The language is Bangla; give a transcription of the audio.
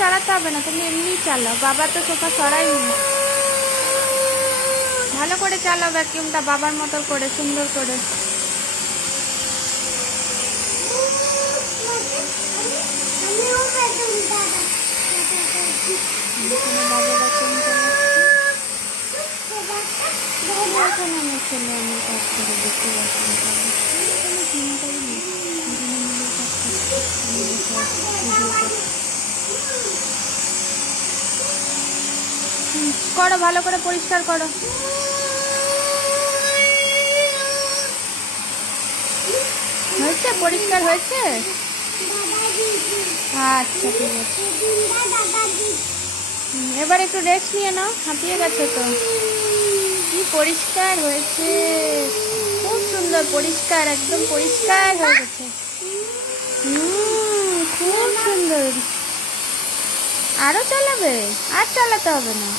সরাতে হবে না, তুমি এমনি চালাও। বাবা তো সোফা সরাইনি। ভালো করে চালাও ভ্যাকিউমটা, বাবার মতো করে, সুন্দর করে। বাবা ভ্যাকিউম চালাচ্ছে। আমার ছেলে আমার কাজ করে দেখতে পাচ্ছি। করো, ভালো করে পরিষ্কার করো। হয়েছে? পরিষ্কার হয়েছে? আচ্ছা, ঠিক আছে। এবার একটু রেস্ট নিয়ে নাও, হাঁপিয়ে গেছে তো। কি পরিষ্কার হয়েছে, খুব সুন্দর পরিষ্কার, একদম পরিষ্কার হয়ে গেছে। খুব সুন্দর। আরো চালাবে? আর চালাতে হবে না।